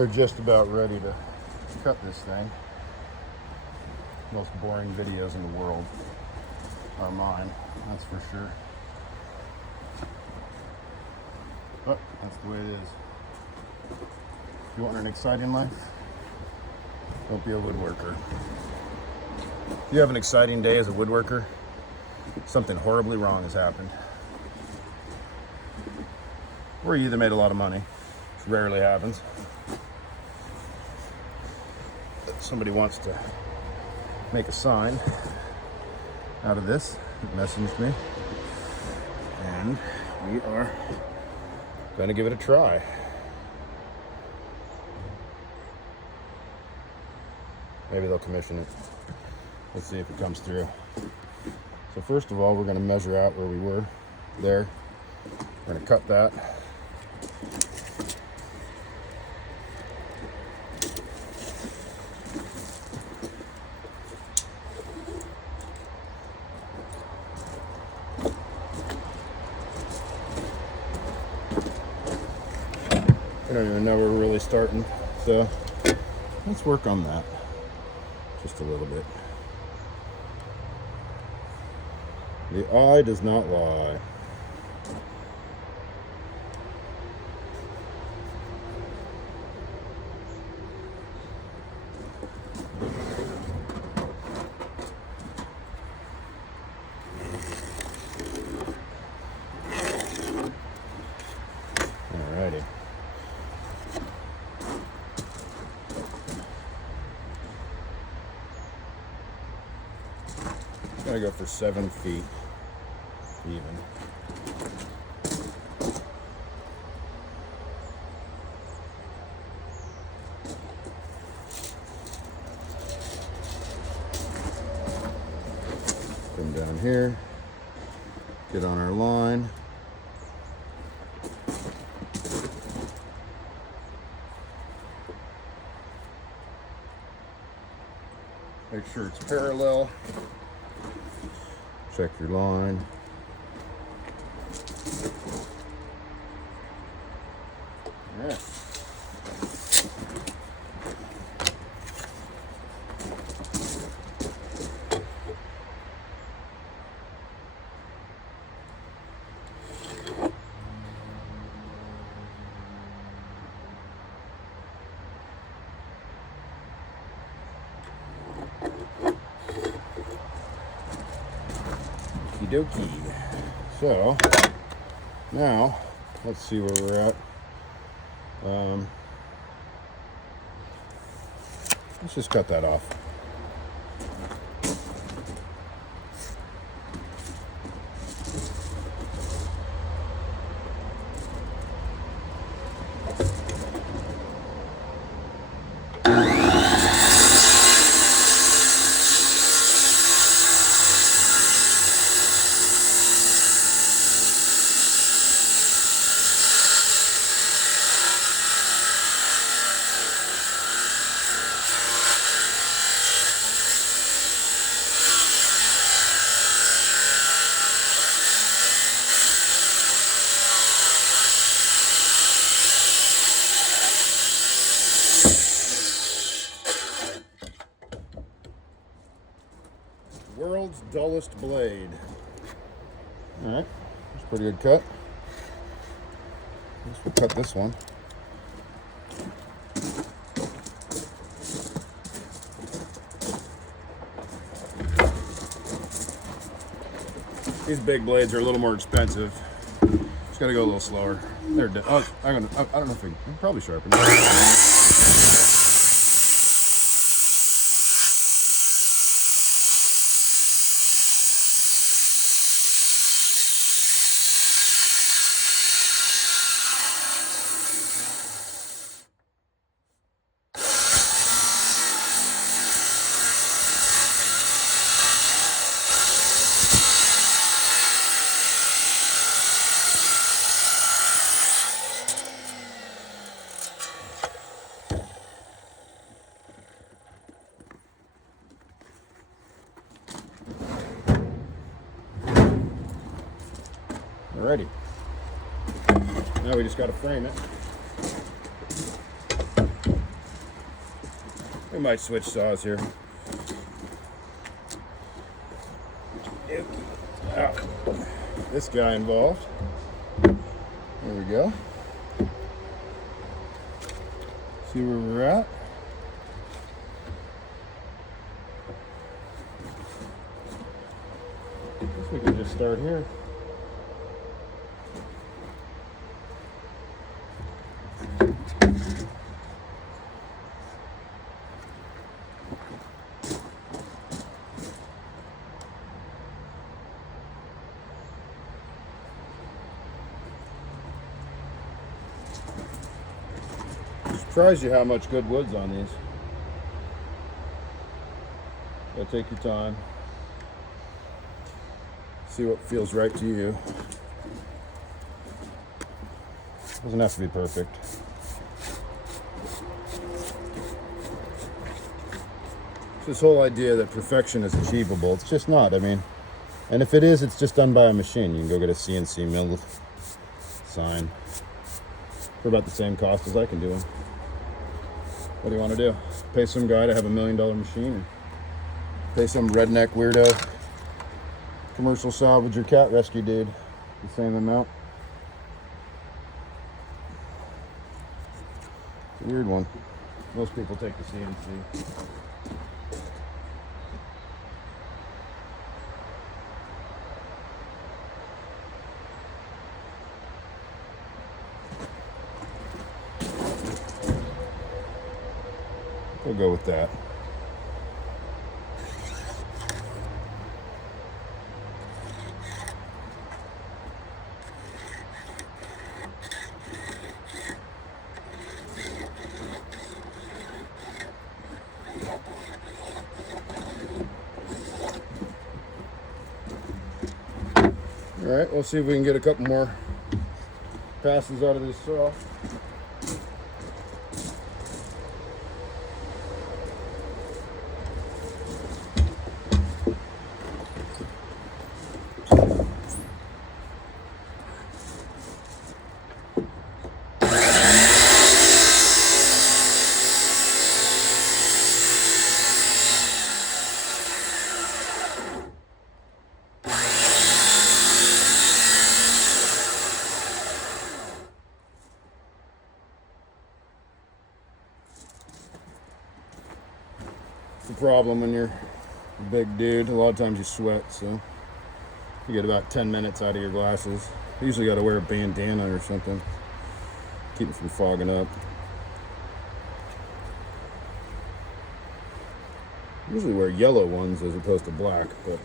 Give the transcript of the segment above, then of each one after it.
They're just about ready to cut this thing. Most boring videos in the world are mine, that's for sure. But that's the way it is. If you want an exciting life, don't be a woodworker. If you have an exciting day as a woodworker, something horribly wrong has happened. Or you either made a lot of money, which rarely happens. Somebody wants to make a sign out of this, messaged me, and we are going to give it a try. Maybe they'll commission it. Let's see if it comes through. So first of all, we're going to measure out where we were there. We're going to cut that. I don't even know where we're really starting, so let's work on that just a little bit. The eye does not lie. Alrighty. I'm gonna go for 7 feet even. Come down here, get on our line. Make sure it's parallel. Check your line. All right. Okie dokie. So now let's see where we're at. Let's just cut that off. World's dullest blade. All right, that's a pretty good cut. Let's we'll cut this one. These big blades are a little more expensive. Just gotta go a little slower. They're oh, I don't know if we can probably sharpen it. Alrighty. Now we just got to frame it. We might switch saws here. This guy involved. There we go. See where we're at. I guess we can just start here. Surprise you how much good wood's on these. Gotta take your time. See what feels right to you. Doesn't have to be perfect. It's this whole idea that perfection is achievable. It's just not. I mean, and if it is, it's just done by a machine. You can go get a CNC milled sign for about the same cost as I can do them. What do you want to do? Pay some guy to have $1 million machine? Or pay some redneck weirdo commercial salvage or cat rescue dude the same amount? It's a weird one. Most people take the CNC. We'll go with that. All right, we'll see if we can get a couple more passes out of this saw. The problem when you're a big dude, a lot of times you sweat, so you get about 10 minutes out of your glasses. You usually got to wear a bandana or something, keep it from fogging up. I usually wear yellow ones as opposed to black, but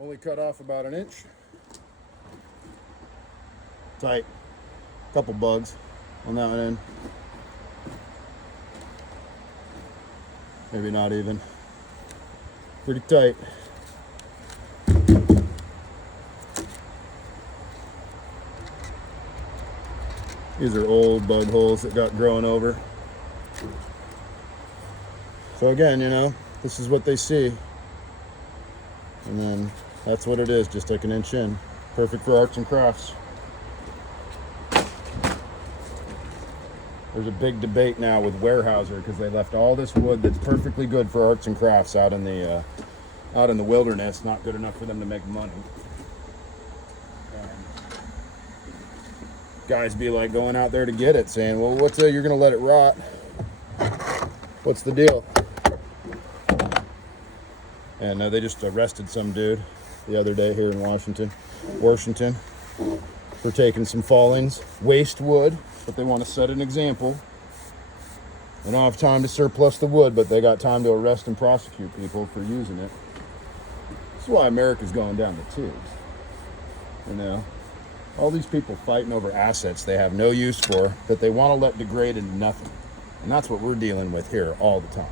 only cut off about 1 inch. Tight. Couple bugs on that one end. Maybe not even. Pretty tight. These are old bug holes that got growing over. So again, you know, this is what they see. And then that's what it is, just take 1 inch in. Perfect for arts and crafts. There's a big debate now with Weyerhaeuser because they left all this wood that's perfectly good for arts and crafts out in the wilderness, not good enough for them to make money. And guys be like going out there to get it, saying, "Well, what's you're gonna let it rot? What's the deal?" And they just arrested some dude the other day here in Washington, for taking some fallings, waste wood, but they want to set an example. They don't have time to surplus the wood, but they got time to arrest and prosecute people for using it. That's why America's going down the tubes. You know, all these people fighting over assets they have no use for, that they want to let degrade into nothing. And that's what we're dealing with here all the time.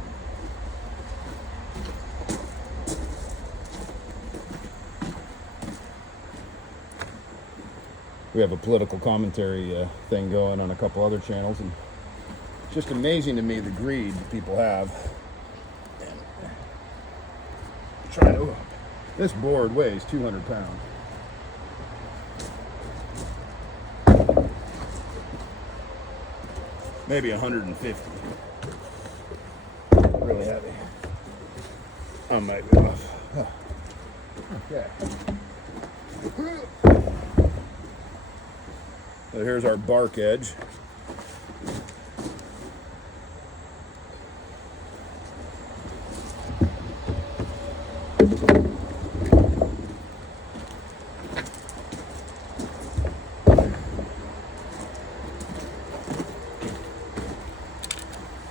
We have a political commentary thing going on a couple other channels, and it's just amazing to me the greed people have. And try to. This board weighs 200 pounds. Maybe 150. Really heavy. I might be off. Oh. Okay. So here's our bark edge.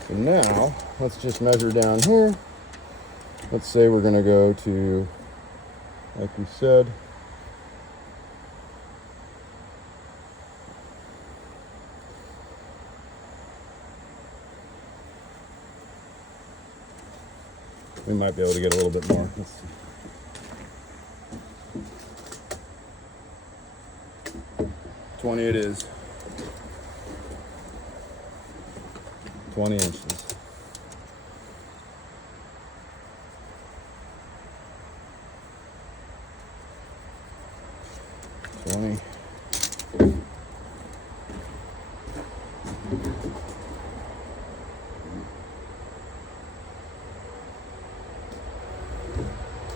So now, let's just measure down here. Let's say we're going to go to, like we said, we might be able to get a little bit more. Let's see. 20 it is. 20 inches.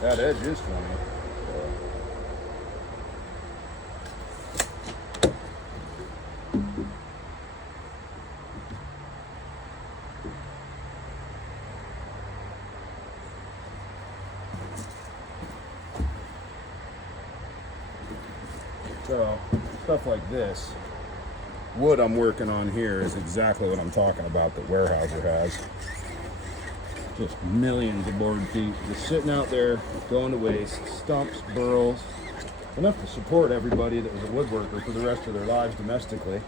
That edge is 20. So, stuff like this, wood I'm working on here is exactly what I'm talking about that Weyerhaeuser has. Just millions of board feet just sitting out there, going to waste, stumps, burls, enough to support everybody that was a woodworker for the rest of their lives domestically.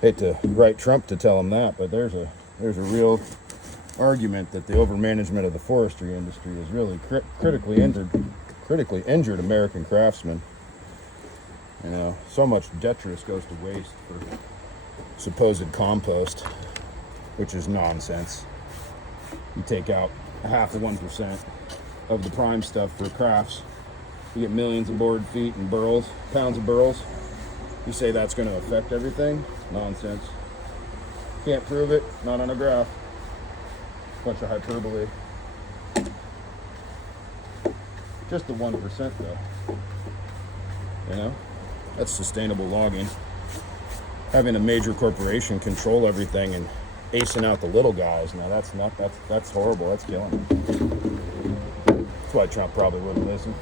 Hate to write Trump to tell him that, but there's a real argument that the overmanagement of the forestry industry has really critically injured American craftsmen. You know, so much detritus goes to waste for supposed compost, which is nonsense. You take out 0.5% of the prime stuff for crafts, you get millions of board feet and burls, pounds of burls. You say that's going to affect everything? Nonsense. Can't prove it, not on a graph. Bunch of hyperbole. Just the 1% though. You know? That's sustainable logging. Having a major corporation control everything and acing out the little guys, now that's horrible. That's killing them. That's why Trump probably wouldn't listen.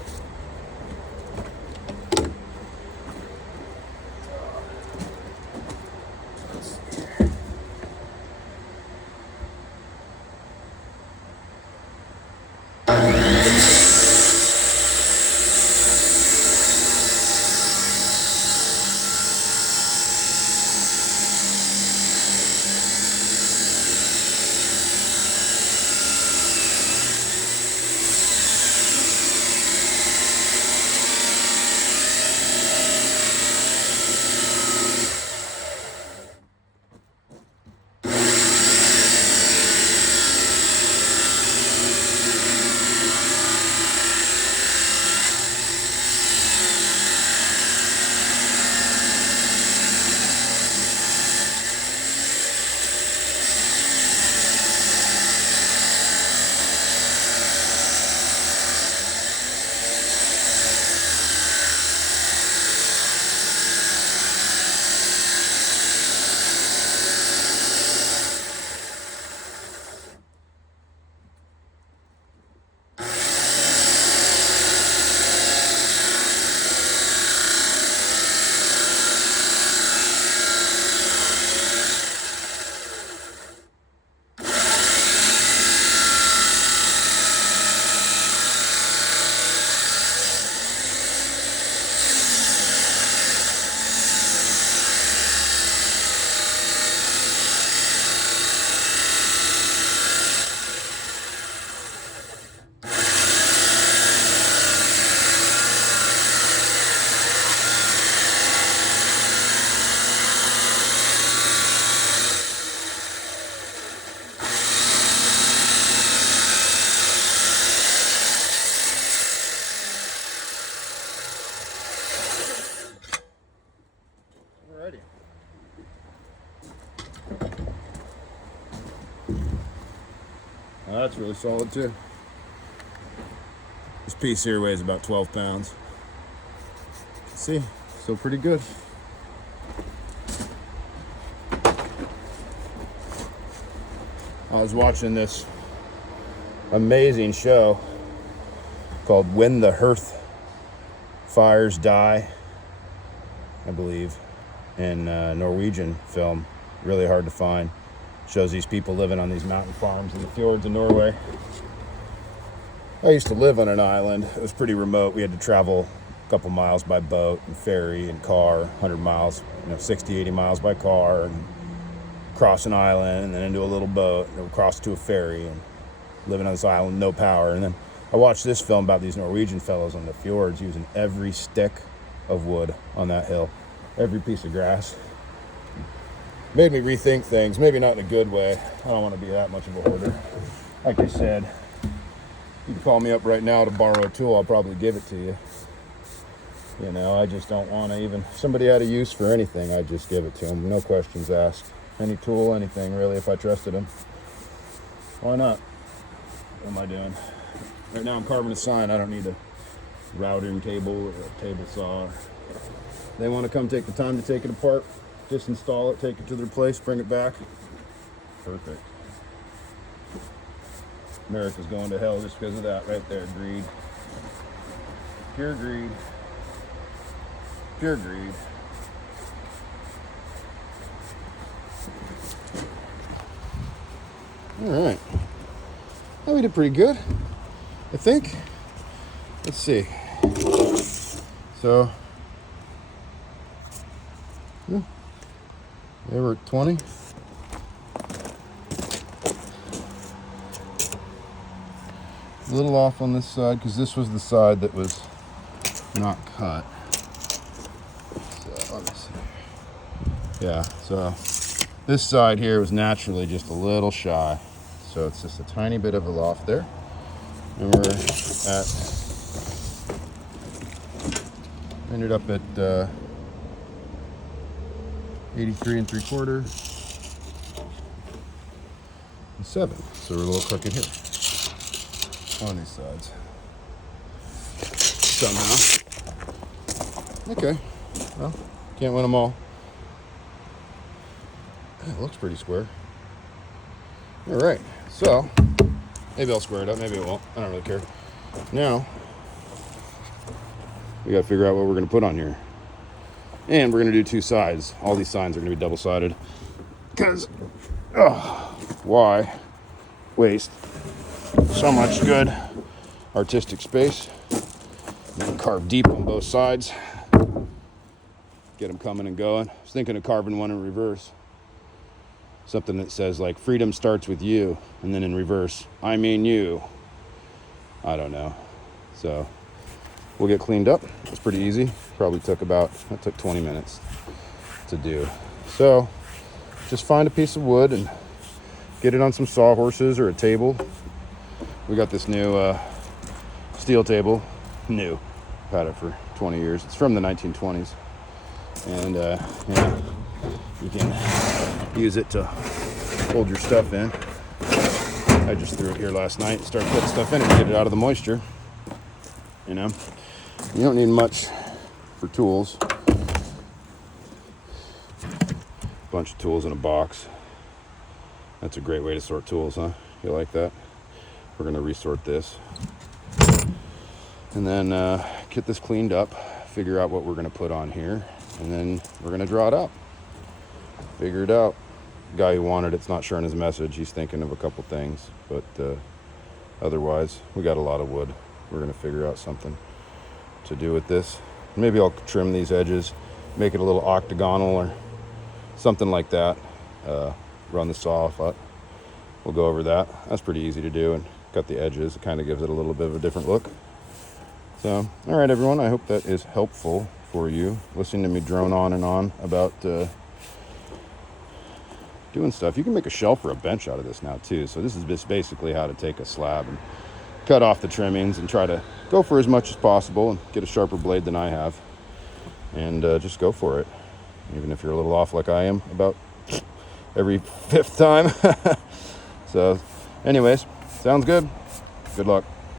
Oh, that's really solid too. This piece here weighs about 12 pounds. See, still pretty good. I was watching this amazing show called When the Hearth Fires Die, I believe, in Norwegian film. Really hard to find. Shows these people living on these mountain farms in the fjords of Norway. I used to live on an island. It was pretty remote. We had to travel a couple miles by boat and ferry and car, 100 miles, 60, 80 miles by car, and cross an island and then into a little boat and cross to a ferry and living on this island, no power. And then I watched this film about these Norwegian fellows on the fjords using every stick of wood on that hill, every piece of grass. Made me rethink things, maybe not in a good way. I don't want to be that much of a hoarder. Like I said, you can call me up right now to borrow a tool, I'll probably give it to you. I just don't want to even, if somebody had a use for anything, I'd just give it to them, no questions asked. Any tool, anything really, if I trusted them. Why not? What am I doing? Right now I'm carving a sign. I don't need a routing table or a table saw. They want to come take the time to take it apart, disinstall it, take it to their place, bring it back. Perfect. America's going to hell just because of that right there. Greed. Pure greed. Pure greed. All right. Well, we did pretty good, I think. Let's see. So, yeah, they were at 20. A little off on this side because this was the side that was not cut. So, let me see. Yeah, so this side here was naturally just a little shy. So it's just a tiny bit of a loft there. And we're at, ended up at 83 3/4 and 7. So we're a little crooked here on these sides. Somehow. Okay, well, can't win them all. It looks pretty square. All right, so maybe I'll square it up, maybe it won't. I don't really care. Now, we gotta figure out what we're gonna put on here. And we're gonna do two sides. All these signs are gonna be double-sided. Because, why waste so much good artistic space? You can carve deep on both sides. Get them coming and going. I was thinking of carving one in reverse. Something that says like freedom starts with you, and then in reverse, I mean you. I don't know. So we'll get cleaned up. It's pretty easy. Probably took 20 minutes to do. So just find a piece of wood and get it on some sawhorses or a table. We got this new steel table. New. I've had it for 20 years. It's from the 1920s. And you can use it to hold your stuff in. I just threw it here last night, started putting stuff in it, get it out of the moisture. You don't need much for tools. Bunch of tools in a box. That's a great way to sort tools, huh? You like that? We're gonna resort this. And then get this cleaned up, figure out what we're gonna put on here, and then we're gonna draw it out. Figure it out. The guy who wanted it's not sharing his message. He's thinking of a couple things, but otherwise, we got a lot of wood. We're gonna figure out something to do with this. Maybe I'll trim these edges, make it a little octagonal or something like that. Run the saw off. We'll go over that. That's pretty easy to do, and cut the edges. It kind of gives it a little bit of a different look. So, all right, everyone. I hope that is helpful for you. Listening to me drone on and on about doing stuff. You can make a shelf or a bench out of this now too. So this is just basically how to take a slab and cut off the trimmings and try to go for as much as possible and get a sharper blade than I have, and just go for it, even if you're a little off like I am about every fifth time. So anyways, Sounds good? Good luck.